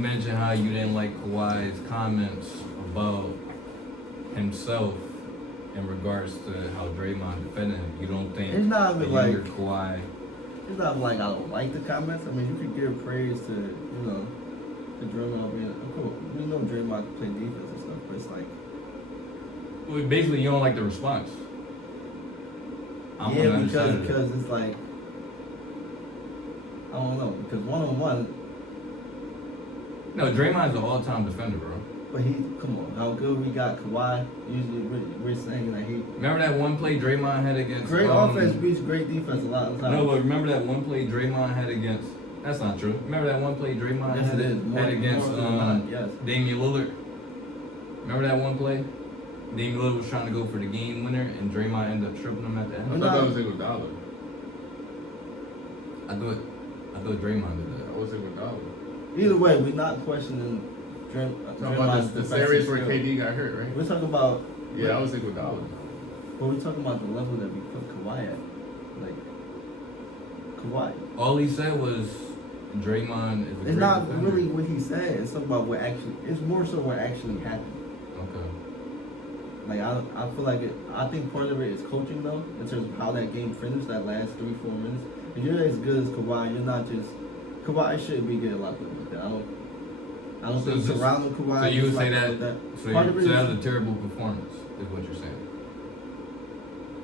mentioned how you didn't like Kawhi's comments about himself in regards to how Draymond defended him. You don't think It's not that like you or Kawhi? It's not like I don't like the comments. I mean, you could give praise to to Draymond being cool. We know Draymond can play defense and stuff, but it's like Well, basically, you don't like the response. I'm yeah, on the other side of it. because it's like I don't know because 1-on-1. No, Draymond's an all-time defender, bro. But come on, how good we got Kawhi. Usually we're saying that he. Remember that one play Draymond had against... Great offense beats great defense a lot of times. No, but remember that one play Draymond had against... That's not true. Remember that one play Draymond had against yes. Damian Lillard? Remember that one play? Damian Lillard was trying to go for the game winner, and Draymond ended up stripping him at the end. I thought that was Iguodala. I thought Draymond did that. That was Iguodala. Either way, we're not questioning Draymond's the series where KD got hurt, right? We're talking about Yeah, that was Iguodala. But we're talking about the level that we put Kawhi at. Like Kawhi. All he said was Draymond is a It's great not defender. really what he said. It's something about what actually. It's more so what actually happened. Okay. Like I feel like I think part of it is coaching though, in terms of how that game finished, that last 3-4 minutes. If you're as good as Kawhi, you're not just Kawhi shouldn't be getting locked up like that. I don't think surrounding Kawhi. So you would say like that? So part of it that is was a terrible performance, is what you're saying.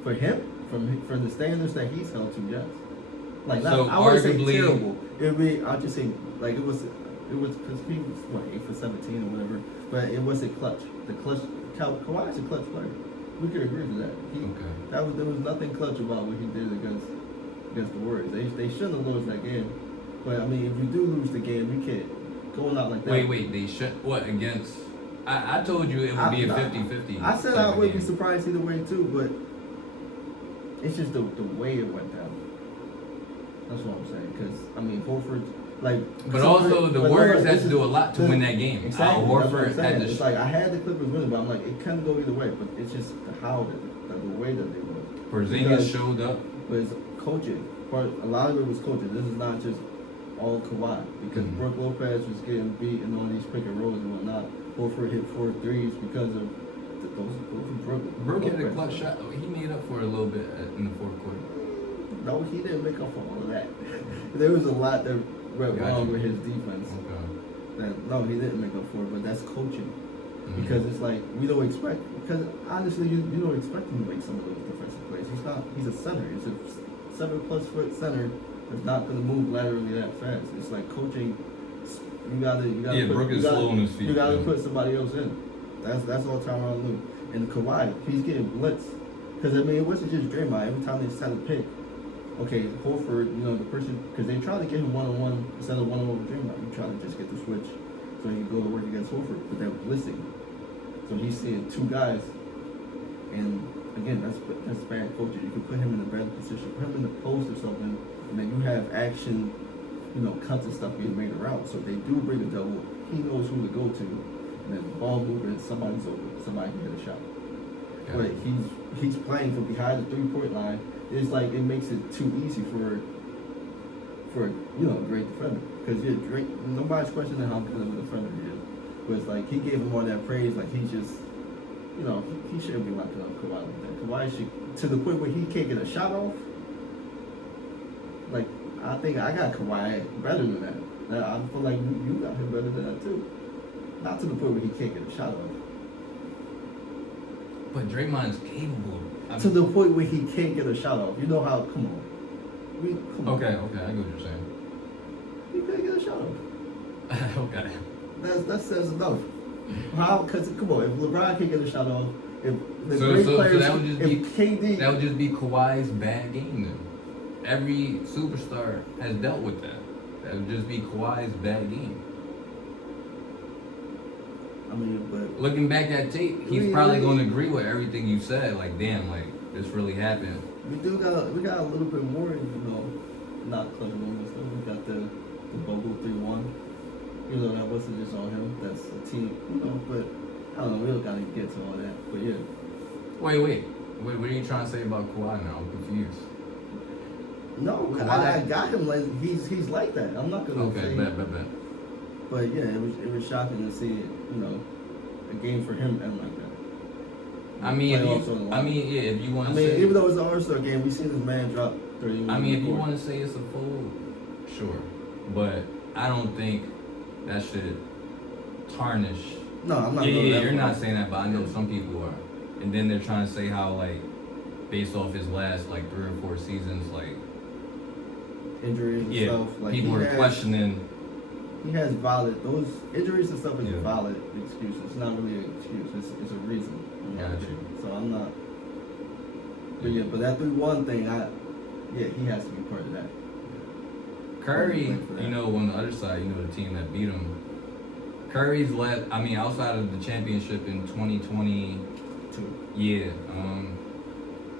for him, from the standards that he's held to, yes. Like So not, I wouldn't say arguably- terrible. It'd be I'll just say like it was because he was what 8 for 17 or whatever, but it wasn't clutch. The clutch Kawhi's a clutch player. We could agree with that. Okay. There was nothing clutch about what he did against the Warriors. They shouldn't have lost that game. But I mean, if you do lose the game, you can't going out like that. Wait, they should what against? I told you it would be a 50-50. I said I wouldn't be surprised either way too, but it's just the way it went down. That's what I'm saying. Because I mean, Horford, like. But also the Warriors had to do a lot to win that game. Exactly. Al Horford had to. It's like I had the Clippers winning, but I'm like it can go either way. But it's just the way that they won. Porzingis showed up. But it's coaching. A lot of it was coaching. This is not just all Kawhi because Brook Lopez was getting beat in all these pick and rolls and whatnot. Horford hit 4 threes because of those Brook. Brook had a clutch shot. He made up for it a little bit in the fourth quarter. No, he didn't make up for all of that. There was a lot that went wrong with his defense. Okay. No, he didn't make up for it, but that's coaching. Because it's like we don't expect. Because honestly, you don't expect him to make some of those defensive plays. He's a center. He's a 7+ foot center that's not going to move laterally that fast. It's like coaching. You gotta. Yeah, Brook is slow on his feet. You gotta put somebody else in. That's all Tyronn Lue. And Kawhi, he's getting blitzed. Because I mean, it wasn't just Draymond. Every time they set a pick, okay, Horford, the person, because they try to get him 1-on-1 instead of 1-on-1 with Draymond. You try to just get the switch so he can go to work against Horford, but they're blitzing. So he's seeing 2 guys, and again, that's bad coaching. You can put him in a better position, put him in the post or something, and then you have action, cuts and stuff being made around. So if they do bring a double, he knows who to go to, and then the ball moving, somebody's open, somebody can hit a shot. Yeah. But he's playing from behind the 3-point line. It's like it makes it too easy for a great defender. Because nobody's questioning how good of a defender he is. But it's like he gave him all that praise, like he just, he shouldn't be locking up Kawhi like that. Kawhi should, to the point where he can't get a shot off. Like I think I got Kawhi better than that. I feel like you got him better than that too. Not to the point where he can't get a shot off. But Draymond's capable. To the point where he can't get a shot off. You know how? Come on. Okay, I get what you're saying. He couldn't get a shot off. Okay. That says enough. How? Because come on, if LeBron can't get a shot off, if the so that would just be KD, that would just be Kawhi's bad game then. Every superstar has dealt with that. That would just be Kawhi's bad game. I mean, but looking back at tape, he's probably going to agree with everything you said. Like, damn, like this really happened. We got a little bit more, not clutch moments. We got the Bogle 3-1. That wasn't just on him. That's a team. But I don't know. We don't gotta get to all that. But yeah. Wait. What are you trying to say about Kawhi now? I'm confused. No, I got him like he's like that. I'm not gonna say. Okay, bet. But yeah, it was shocking to see a game for him end like that. I mean, Playoffs on the line. yeah, if you want I to mean, say, even though it's an All-Star game, we seen this man drop 30. I mean, if you want to say it's a fold, sure, but I don't think that should tarnish. No, I'm not. Yeah, going that you're far. not saying that, but I know some people are, and then they're trying to say how like, based off his last like 3 or 4 seasons, like Injuries and yeah, stuff. Like people are questioning. He has valid those injuries and stuff is Yeah. a valid excuse. It's not really an excuse. It's a reason. Got you. So I'm not. But yeah, but that 3-1 thing, he has to be part of that. Curry, Wait for that. on the other side, the team that beat him. Curry's left. I mean, outside of the championship in 2020, yeah,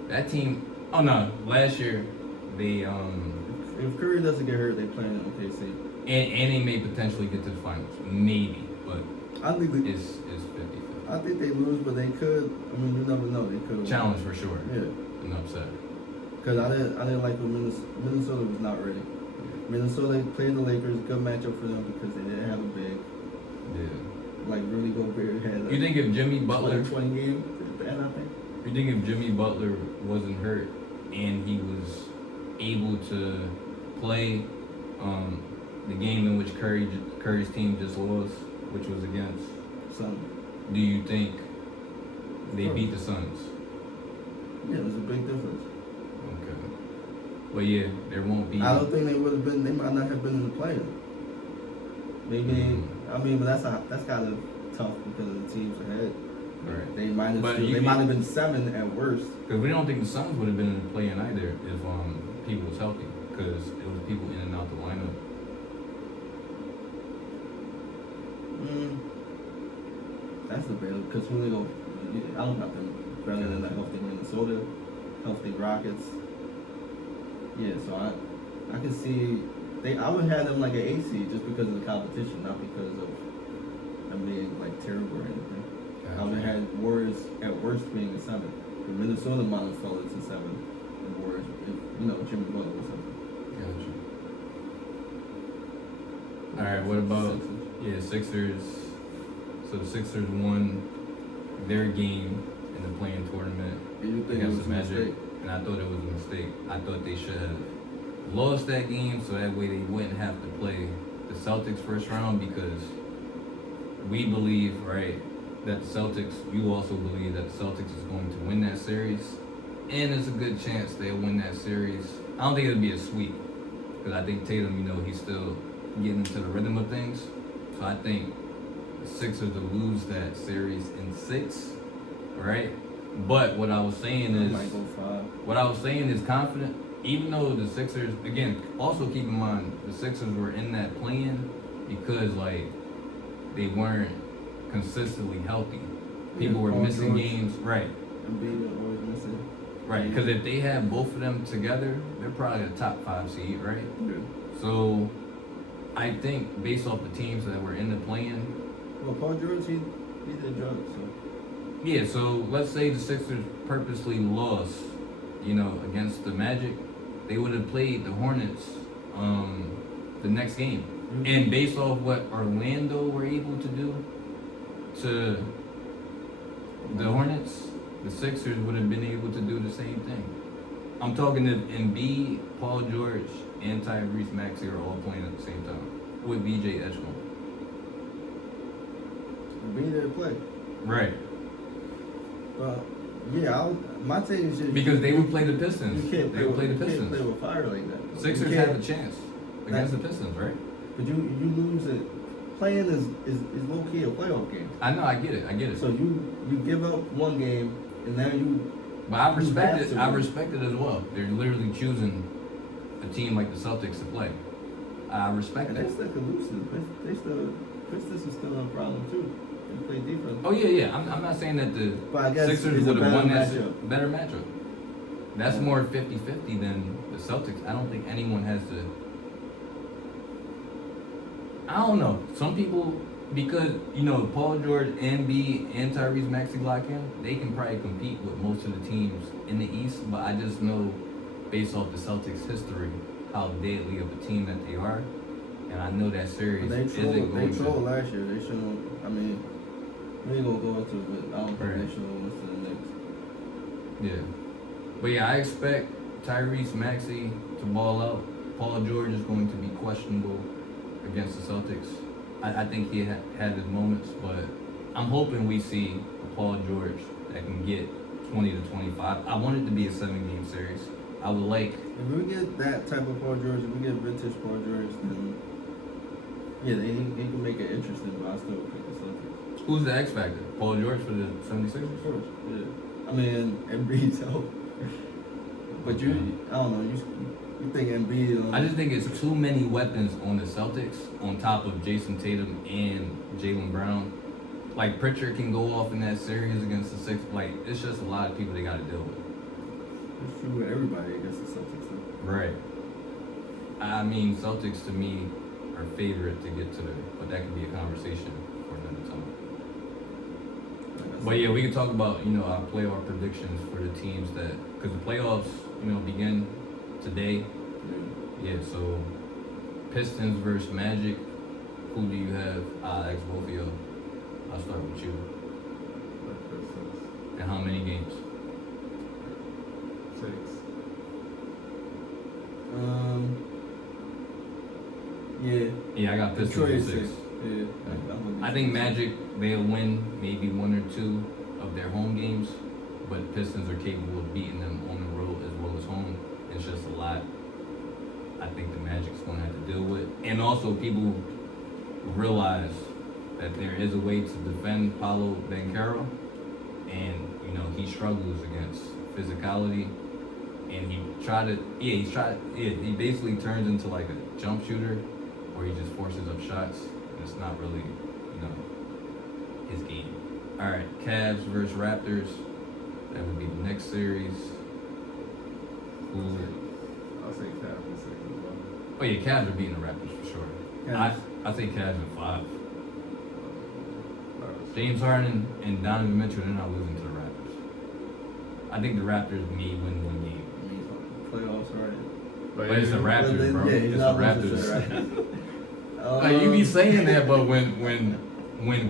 that team. Oh no, last year they If Curry doesn't get hurt, they playing OKC. and they may potentially get to the finals, maybe, but I think it's 50. I think they lose, but they could. I mean, you never know. They could Challenge for sure. Yeah, An upset. because I didn't like when Minnesota was not ready. Minnesota played the Lakers, good matchup for them because they didn't have a big. Yeah. Like Rudy Gobert had. You think if Jimmy Butler, 20 game, bad I think. you think if Jimmy Butler wasn't hurt and he was able to play the game in which Curry's team just lost, which was against, Son. do you think they beat the Suns? Yeah, there's a big difference. Okay. But yeah, there won't be. I don't think they would have been. They might not have been in the play. Maybe. I mean, but that's kind of tough because of the teams ahead. Right. They might But have. They might have been 7 at worst. Because we don't think the Suns would have been in the play-in either if people was healthy, because it was people in and out the lineup. That's debatable because who they go? I don't have them better than the healthy Minnesota, healthy Rockets. Yeah, so I can see I would have them like an AC just because of the competition, not because of them being like terrible or anything. I would have had Warriors at worst being a 7. The Minnesota might have fell into 7, and Warriors if Jimmy Butler or something. Gotcha. All right, what about Sixers. Sixers? So the Sixers won their game in the play-in tournament Do you think it against was the a Magic, mistake? and I thought it was a mistake. I thought they should have lost that game so that way they wouldn't have to play the Celtics first round, because we believe, right, that the Celtics, you also believe that the Celtics is going to win that series, and there's a good chance they'll win that series. I don't think it'll be a sweep, because I think Tatum, he's still getting into the rhythm of things. So I think the Sixers will lose that series in 6, right? But what I was saying They is, might go 5. what I was saying is confident, even though the Sixers, again, also keep in mind, the Sixers were in that plan because, like, they weren't consistently healthy. People were Paul missing George. games, right? Embiid always missing. Right, because if they had both of them together, they're probably a top 5 seed, right? So, I think based off the teams that were in the plan, Well, Paul George, he did drugs, so. yeah, so let's say the Sixers purposely lost, against the Magic, they would have played the Hornets the next game. Mm-hmm. And based off what Orlando were able to do to the Hornets, the Sixers would have been able to do the same thing. I'm talking if Embiid, Paul George, and Tyrese Maxey are all playing at the same time with BJ Edgecombe. Embiid didn't play. Right. Yeah, my thing is just Because they would play the Pistons. You can't They would play the You can't Pistons. play with fire like that. Sixers You have can't- a chance against the Pistons, right? But you lose it. Playing is low key a playoff game. I know, I get it. So you give up one game and now you. But I You respect have it. to I win. respect it as well. They're literally choosing a team like the Celtics to play. I respect And that. they still could lose it. They still Pistons is still a problem too. They play defense. Oh yeah. I'm not saying that the But I guess Sixers it's a would have better won that matchup. better matchup. That's Yeah. more 50-50 than the Celtics. I don't think anyone has to. I don't know. Some people, because Paul George, Embiid, and Tyrese Maxey lock in, they can probably compete with most of the teams in the East. But I just know, based off the Celtics' history, how deadly of a team that they are, and and I know that series They isn't trolled going to. last year. They shouldn't. I mean, we ain't gonna go into it, but I don't think Right. they should have went to the Knicks. Yeah. But yeah, I expect Tyrese Maxey to ball out. Paul George is going to be questionable against the Celtics. I think he had his moments, but I'm hoping we see a Paul George that can get 20 to 25. I want it to be a 7-game series. I would like. If we get that type of Paul George, if we get vintage Paul George, then yeah, he can make it interesting. But I still would pick the Celtics. Who's the X factor? Paul George for the 76ers? Of course, yeah. I mean, Embiid's help. But I don't know. You think Embiid? I just think it's too many weapons on the Celtics on top of Jason Tatum and Jaylen Brown. Like Pritchard can go off in that series against the Sixers. Like it's just a lot of people they got to deal with. It's true with everybody against the Celtics. Though. Right. I mean, Celtics to me are favorite to get to the, but that could be a conversation for another time. But yeah, we can talk about our playoff predictions for the teams that because the playoffs begin today. Yeah, so Pistons versus Magic. Who do you have? I'll ask both of you. I'll start with you. And how many games? 6. Yeah. Yeah, I got Pistons Detroit in is 6. Yeah. I think Magic they'll win maybe 1 or 2 of their home games, but Pistons are capable of beating them on the road as well as home. It's just a lot. I think the Magic's going to have to deal with, and also people realize that there is a way to defend Paolo Banchero, and he struggles against physicality, and he basically turns into like a jump shooter, where he just forces up shots, and it's not really his game. All right, Cavs versus Raptors. That would be the next series. I'll say Cavs in 6 as well. Oh yeah, Cavs are beating the Raptors for sure. Cavs. I think Cavs in 5. James Harden and Donovan Mitchell, they're not losing to the Raptors. I think the Raptors may win 1 game. Playoffs, right? But it's the Raptors, bro. Yeah, he's It's the not losing to the Raptors. Raptors. Like you be saying that, but when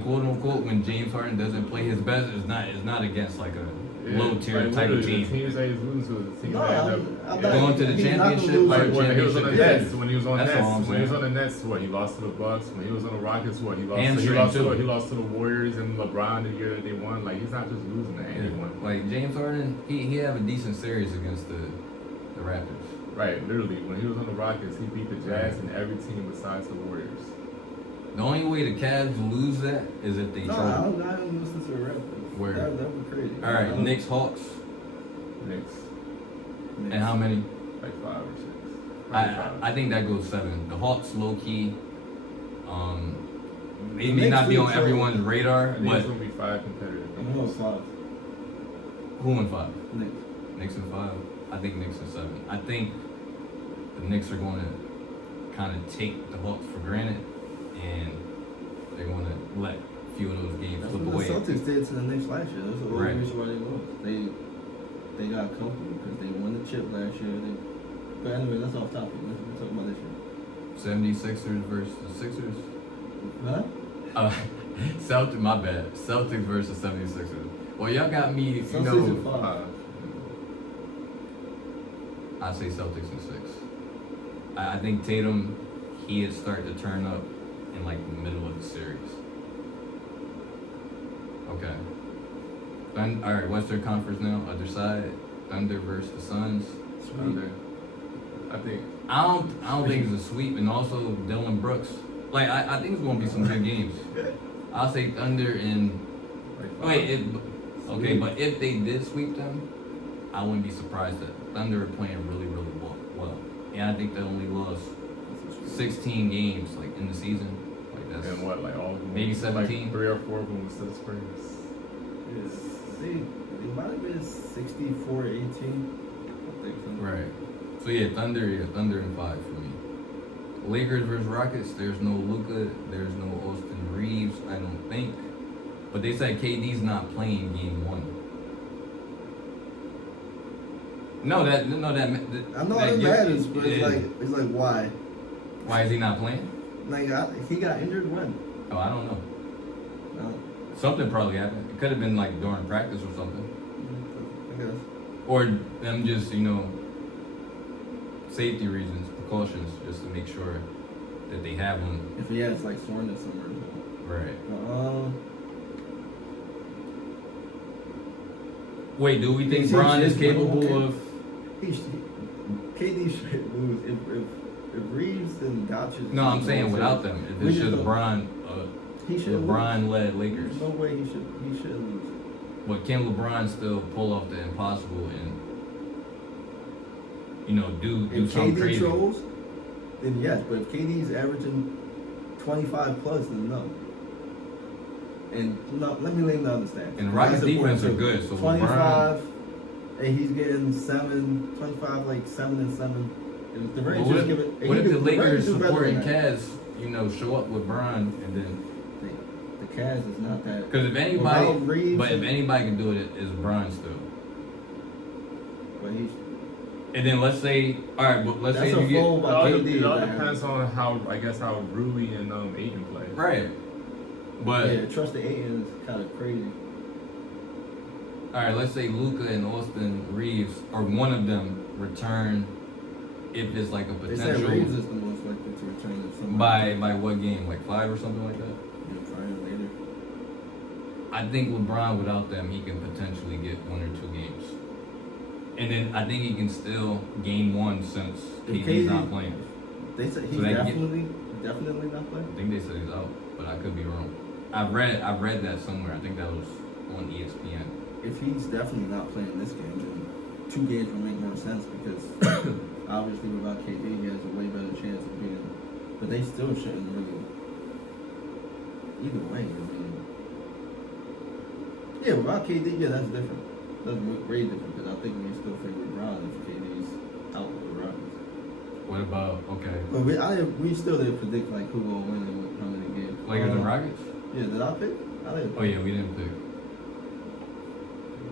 quote unquote when James Harden doesn't play his best, it's not against like a low tier type of team. The teams that he's losing to, the teams No, that I'm Going to the he's not gonna championship, lose. like when he was on the championship. Nets, when he was on That's all I'm Nets, when he was saying. on the Nets, what he lost to the Bucks. When he was on the Rockets, what he lost. Hamstring, too. He lost to the Warriors and LeBron the year that they won. Like he's not just losing to anyone. Like James Harden, he have a decent series against the Raptors. Right, literally. When he was on the Rockets, he beat the Jazz and every team besides the Warriors. The only way the Cavs lose that is if they No, choke. I don't listen to the Raptors. Where? That would be crazy. All right, Knicks Hawks. Knicks, And how many? like 5 or 6. Probably 5. I think that goes 7. The Hawks low key. They The may not Knicks be do on trouble. everyone's radar, I think but it's gonna be 5 competitive. I'm going 5. who in 5? Knicks. Knicks in 5. I think Knicks in 7. I think the Knicks are going to kind of take the Hawks for granted, and they're going to let a few of those games That's slip what away. the Celtics did to the Knicks last year. That's the only Right. reason why they lost. They got comfortable because they won the chip last year. But anyway, that's off topic. Let's talk about this year. 76ers versus the Sixers. Huh? My bad. Celtics versus 76ers. Well, y'all got me, Celtics in 5. I say Celtics in 6. I think Tatum, he had started to turn up in like the middle of the series. Okay. All right, Western Conference now. Other side, Thunder versus the Suns. Thunder. I think. I don't think it's a sweep, and also Dylan Brooks. Like I think it's gonna be some good games. I'll say Thunder and Like 5. okay, but if they did sweep them, I wouldn't be surprised that Thunder are playing really, really well. And I think they only lost 16 games like in the season. Like that's And what, like all of them? maybe 17? Like 3 or 4 of them was to the Spurs. Yes. They might have been 64-18. I think so. right. So yeah, Thunder in 5 for me. Lakers versus Rockets. There's no Luka. There's no Austin Reeves. I don't think. But they said KD's not playing game 1. No, that I know it matters, but it's like why? Why is he not playing? Like he got injured when? Oh, I don't know. No, Something probably happened. It could have been like during practice or something. I guess. Or them just, safety reasons, precautions, just to make sure that they have one. If he has like soreness somewhere. Right. Wait, do we think He Bron should- is capable okay. of? KD should lose if Reeves and Gotcha. No, I'm saying without them. If We it's just just don't- Bron, he should LeBron-led Lakers. There's no way he should lose. But can LeBron still pull off the impossible and do If something KD crazy? trolls, then yes. But if KD's averaging 25 plus, then no. And no, let me lay down the stats. And the Rockets That's important defense are too. good, so 25, and he's getting 25, like 7 and 7. And if the But Rangers what if, give it, what if the Rangers Lakers do better supporting than that. Cavs, show up with Bron and then? The Cavs is not that. Because if Without anybody, Reeves but if and- anybody can do it, it's Bron still. But he's And then let's say, all right, but let's that's say a you get fold by KD. It all man. depends on how Rui and Aiton play. right. But Yeah, trust the Aiton is kind of crazy. all right, let's say Luka and Austin Reeves or one of them return. If it's like a They said Reeves potential is the most likely to return if somebody. by what game, like 5 or something like that. Yeah, probably later. I think LeBron without them, he can potentially get 1 or 2 games. And then I think he can still game 1 since If he's KD not playing. They said he's So they can definitely not I playing. think they said he's out, but I could be wrong. I've read that somewhere. I think that was on ESPN. If he's definitely not playing this game, then 2 games will make more sense because obviously without KD, he has a way better chance of being. But they still shouldn't really. Either way, I mean. Yeah, without KD, yeah, that's different. That's way different because I think we still favor LeBron if KD's out with the Rockets. What about But we still didn't predict like who gonna win and how many games. Lakers and Rockets? Yeah, did I pick? I didn't. Oh yeah, we didn't pick.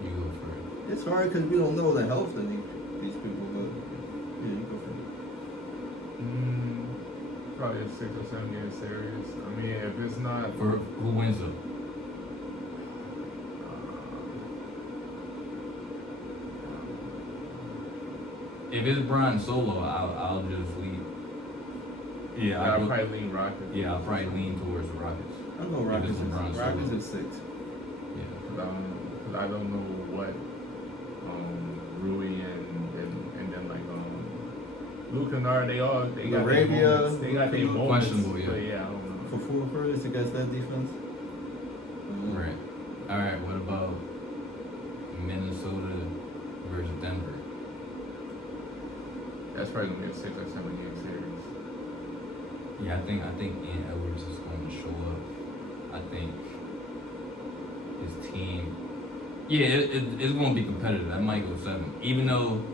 You go for it. It's hard because we don't know the health of these people, but yeah, you go for it. Probably a 6 or 7 game series. I mean, if it's not For who wins though? If it's Bron solo, I'll just leave. Yeah, I'll probably lean Rockets. Yeah, I'll probably lean towards the Rockets. I'll go If Rockets. it's LeBron Rockets solo. at 6. Yeah. Because I don't know what Rui and then like Luke and Nard, they got Arabia, their moments. They got their moments. Questionable, yeah. But yeah, I don't know. For full first against that defense. Right. All right. What about Minnesota versus Denver? That's probably gonna be a 6 or 7 game series. Yeah, I think Ian Edwards is going to show up. I think his team. Yeah, it's going to be competitive. That might go 7. Even though,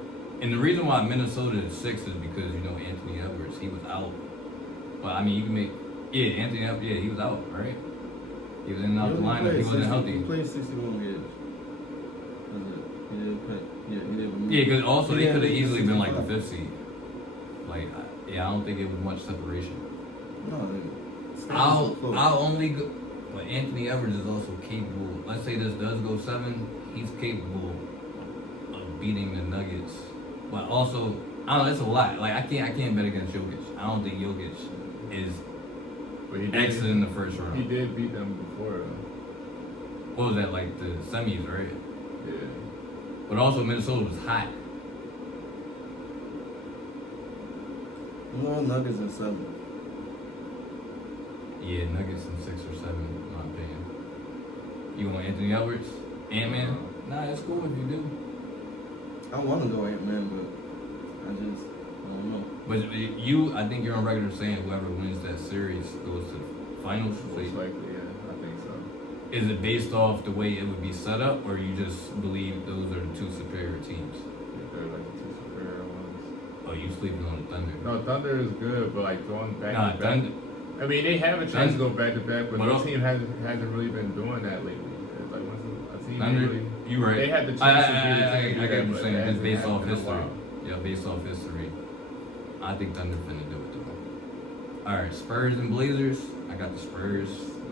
and the reason why Minnesota is 6 is because Anthony Edwards, he was out. But I mean, you can make Anthony Edwards. Yeah, he was out, right? He was in and out the lineup. He wasn't healthy. He played 61 games. That's it. He didn't play. Yeah, he didn't. Yeah, because also they Yeah, could have they easily been like the 65. 5th seed. Like, I don't think it was much separation. No, I'll only go. But Anthony Edwards is also capable. Let's say this does go 7. He's capable of beating the Nuggets. But also, I don't know. It's a lot. Like I can't bet against Jokic. I don't think Jokic is But he exit in the first round. He did beat them before. What was that, like the semis, right? Yeah. But also Minnesota was hot. No Nuggets in 7. Yeah, Nuggets in 6 or 7, in my opinion. You want Anthony Edwards? Ant-Man? Nah, it's cool if you do. I want to go Ant-Man, but I don't know. But I think you're on record of saying whoever wins that series goes to the finals. So Most likely, yeah. I think so. is it based off the way it would be set up, or you just believe those are the 2 superior teams? If they're like the 2 superior ones. Oh, you sleeping on the Thunder? No, Thunder is good, but like going back Nah, to back. Thunder. I mean, they have a chance to go back to back, but But no also- team hasn't really been doing that lately. It's like once a team Thunder, really, you right. they had the chance I to be the team to do get what that, you're but saying. it Just hasn't based off happened in a history. while. Yeah, based off history. I think Thunder finna do it though. All right, Spurs and Blazers. I got the Spurs.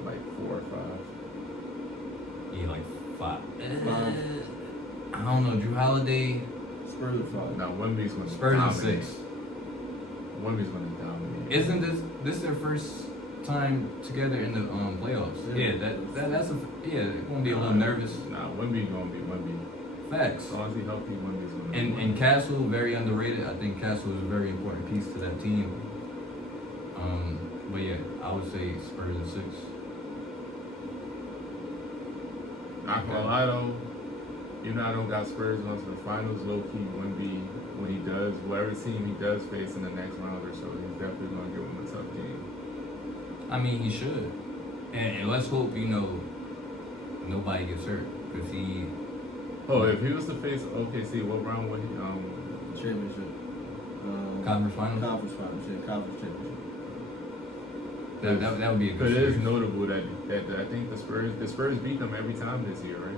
Like 4 or 5. Yeah, like 5. 5. I don't know. Drew Holiday. Spurs at 5. Now Wemby's gonna Spurs and dominate. 6. Wemby's gonna dominate. Isn't this their first time together in the playoffs? Yeah. Yeah, that's it's gonna be a little nervous. Nah, Wemby gonna be Wemby. Facts. As long as he healthy, Wemby's gonna be And Wemby. Castle, very underrated. I think Castle is a very important piece to that team. But yeah, I would say Spurs and 6. Not gonna lie though, you know I don't got Spurs going to the finals. Low key, Wemby, when he does, whatever team he does face in the next round or so, he's definitely gonna give him a tough game. I mean, he should. And let's hope, nobody gets hurt. Because he. Oh, if he was to face OKC, what round would he? Championship. Conference finals? Conference finals. Yeah, conference championship. That would be a But good it is series. notable that I think the Spurs beat them every time this year, right?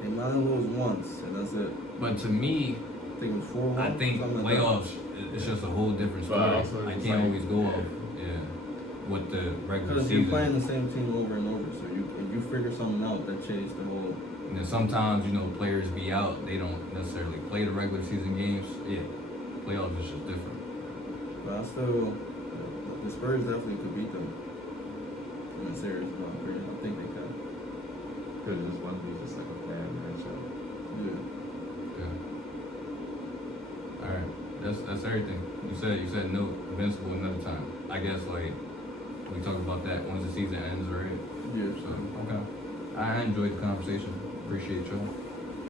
They might have lost once, and that's it. But to me, I think it was 4-1. I think something like that. playoffs, it's just a whole different But story. also I it's can't like- always go yeah. off. Yeah. With the regular Because you're playing season. the same team over and over, so if you figure something out that changed the whole. And then sometimes, players be out. They don't necessarily play the regular season games. Yeah. Playoffs is just different. But I still, the Spurs definitely could beat them in a series. But I think they can. Because this Wemby's just like a bad matchup. Yeah. Yeah. All right. That's everything. You said no Invincible another time. I guess we talk about that once the season ends, right? Yeah. So okay. I enjoyed the conversation. Appreciate y'all.